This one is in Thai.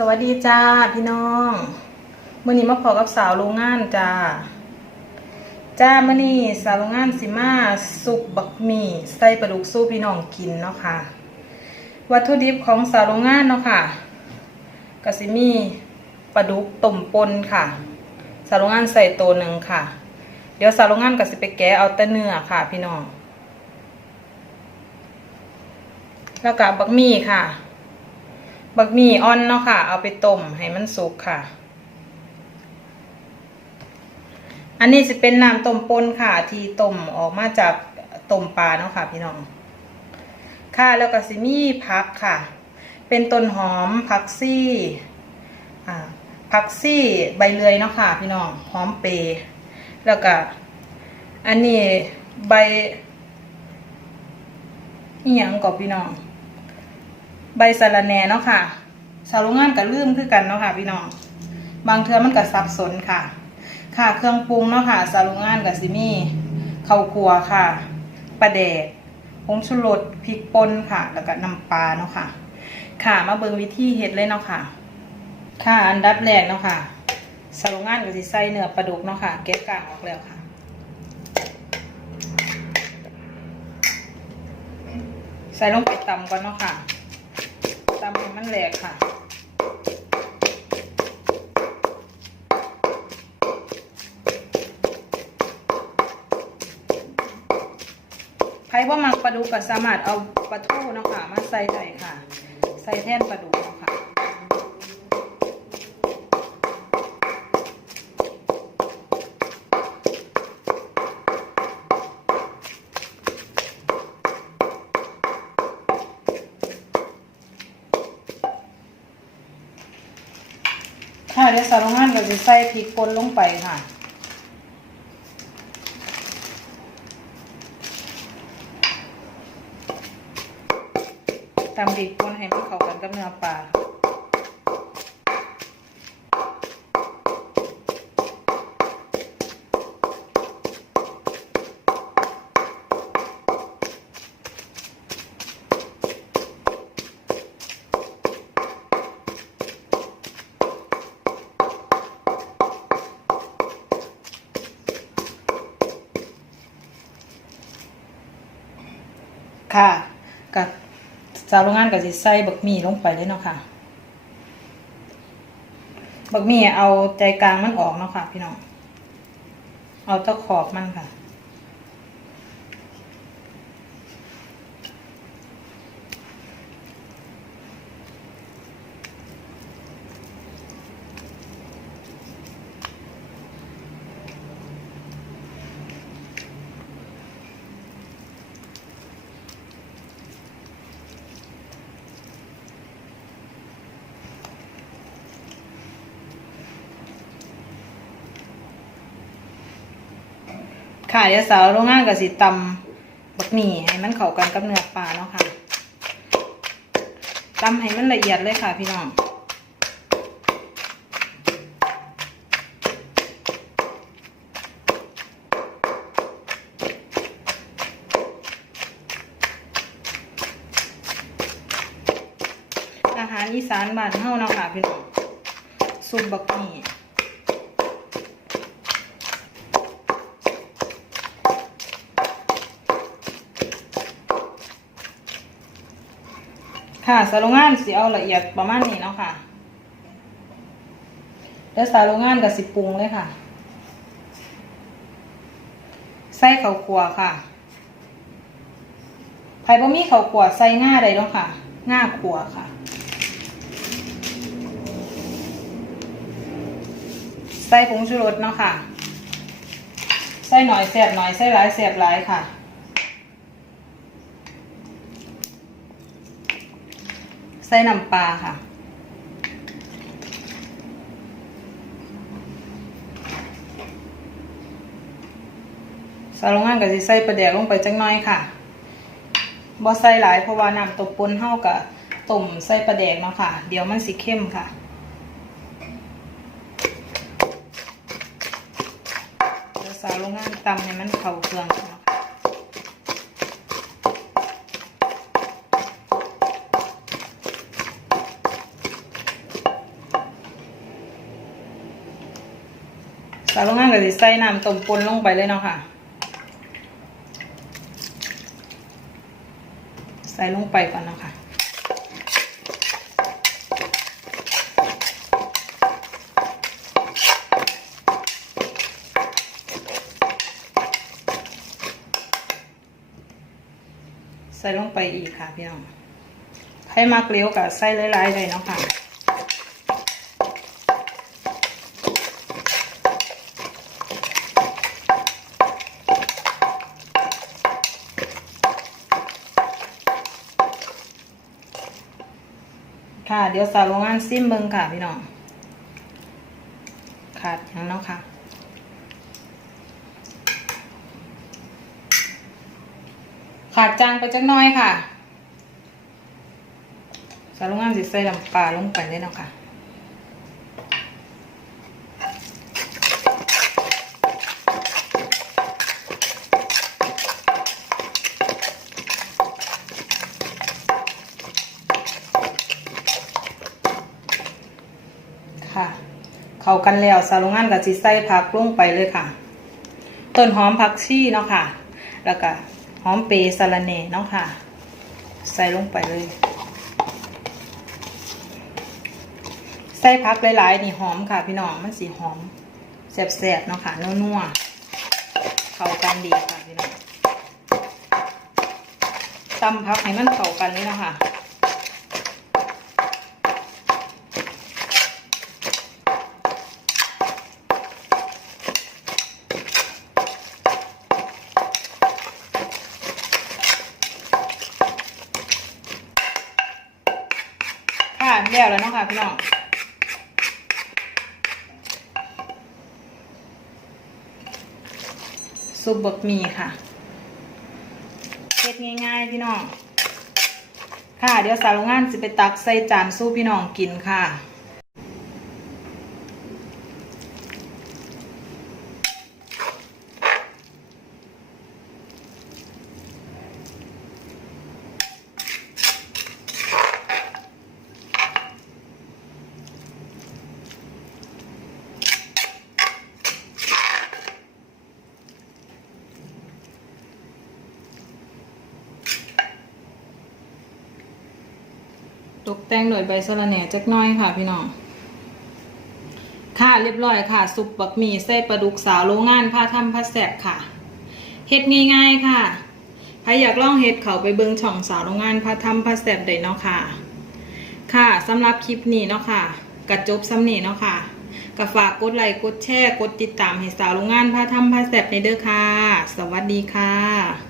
สวัสดีจ้าพี่น้องมื่อนี้มาพอกับสาวโรงงานจ้า จ้ามื่อนี้สาวโรงงานสิมาสุกบักหมี่ใส่ปลาดุกสู้พี่น้องกินเนาะค่ะ วัตถุดิบของสาวโรงงานเนาะค่ะก็สิมีปลาดุกต้มปนค่ะ สาวโรงงานใส่ตัวหนึ่งค่ะ เดี๋ยวสาวโรงงานก็สิไปแกะเอาแต่เนื้อค่ะ พี่น้อง แล้วก็บักหมี่ค่ะ บักหมี่อ่อนเนาะค่ะ เอาไปต้มให้มันสุกค่ะ อันนี้จะเป็นน้ำต้มปนค่ะ ที่ต้มออกมาจากต้มปลาเนาะค่ะ พี่น้อง ค่ะแล้วก็สิมีผักค่ะ เป็นต้นหอมผักซี่อ่าผักซี่ใบเลื่อยเนาะค่ะ พี่น้องหอมเปรแล้วก็อันนี้ใบนี่ยังกอบพี่น้อง ใบสะระแหน่เนาะค่ะ ชาวโรงงานก็ลืมคือกันเนาะค่ะ พี่น้อง บางเทือมันก็สับสนค่ะ ค่ะเครื่องปรุงเนาะค่ะ ชาวโรงงานก็สิมี่ข้าวคั่วค่ะปลาแดกผงชูรสพริกป่นค่ะ แล้วก็น้ำปลาเนาะค่ะ ค่ะมาเบิ่งวิธีเฮ็ดเลยเนาะค่ะ ค่ะอันดับแรกเนาะค่ะชาวโรงงานก็สิใส่เนื้อปลาดุกเนาะค่ะ เก็บกากออกแล้วค่ะ ใส่ลงไปตำก่อนเนาะค่ะำให้มันแหลกค่ะใครว่ามักปลาดุกก็สามารถเอาปลาทูเนาะค่ะ มาใส่ได้ค่ะ ใส่แทนปลาดุกเนาะค่ะ ค่ะเดี๋ยว สารงงานก็จะใส่พริกป่นลงไปค่ะตำพริกป่นให้มันเข้ากันกับเนื้อปลา ค่ะกับสาวโรงงานกับสิใส่บักหมี่ลงไปเลยเนาะค่ะ บักหมี่เอาใจกลางมันออกเนาะค่ะ พี่น้อง เอาตะขอบมันค่ะ ค่ะเดี๋ยวสาวโรงงานกับสิตำบักหมี่ให้มันเข้ากันกับเนื้อปลาเนาะค่ะตำให้มันละเอียดเลยค่ะ พี่น้องอาหารอีสานบ้านเฮาเนาะค่ะพี่น้องซุปบักหมี่ ค่ะสาวโรงงานสิเอาละเอียดประมาณนี้เนาะค่ะ แล้วสาวโรงงานกับสิปรุงเลยค่ะ ใส่ข้าวคั่วค่ะไผ่บะมี่ข้าวคั่วใส่ง่าได้เนาะค่ะง่าคั่วค่ะใส่ผงชูรสเนาะค่ะ ใส่หน่อยแสบหน่อย ใส่หลายแสบหลายค่ะ ใส่น้ำปลาค่ะ สาวโรงงานก็สิใส่ปลาแดกลงไปจังน้อยค่ะบ่ใส่หลายเพราะว่าน้ำตบปนเฮากับต้มใส่ปลาแดกเนาะค่ะ เดี๋ยวมันสิเข้มค่ะสาวโรงงานตำให้มันเข้าเครื่องนะค่ะ คาวโรงงาน ก็สิใส่น้ำต้มปนลงไปเลยเนาะค่ะ ใส่ลงไปก่อนเนาะค่ะใส่ลงไปอีกค่ะพี่น้องให้มากเลี้ยวกับใส่หลายๆเลยเนาะค่ะ ค่ะ เดี๋ยวสาวโรงงานซิมเบิงค่ะพี่น้อง ขาดอย่างเนาะค่ะ ขาดจางไปจักน้อยค่ะสาวโรงงานสิใส่ลำปลาลงไปได้เนาะค่ะค่ะ เข้ากันแล้วสาวโรงงานกับสิใส่ผักลงไปเลยค่ะ ต้นหอมผักชีเนาะค่ะ แล้วก็หอมเปรย์สะระแหน่เนาะค่ะ ใส่ลงไปเลย ใส่ผักหลายๆนี่หอมค่ะพี่น้องมันสีหอมแซ่บๆเนาะค่ะนัวๆเข้ากันดีค่ะพี่น้องตำผักให้มันเข้ากันเลยนะคะ ค่ะ แล้วแล้วเนาะค่ะพี่น้องซุปบะหมี่ค่ะเฮ็ดง่ายๆพี่น้องค่ะ เดี๋ยวสาวโรงงานจะไปตักใส่จานสู้พี่น้องกินค่ะ ตกแต่งโดยใบสะระแหน่จักน้อยค่ะพี่น้อง ค่ะเรียบร้อยค่ะ ซุปบักหมี่ไส้ปลาดุกสาวโรงงานผ้าทำผ้าแสบค่ะเฮ็ดง่ายๆค่ะใครอยากลองเฮ็ดเขาไปเบิงช่องสาวโรงงานผ้าทำผ้าแสบได้เนาะค่ะ ค่ะสำหรับคลิปนี้เนาะค่ะกระจบซ้ำนี่เนาะค่ะก็ฝากกดไลค์กดแชร์กดติดตามให้สาวโรงงานผ้าทำผ้าแสบในเด้อค่ะ สวัสดีค่ะ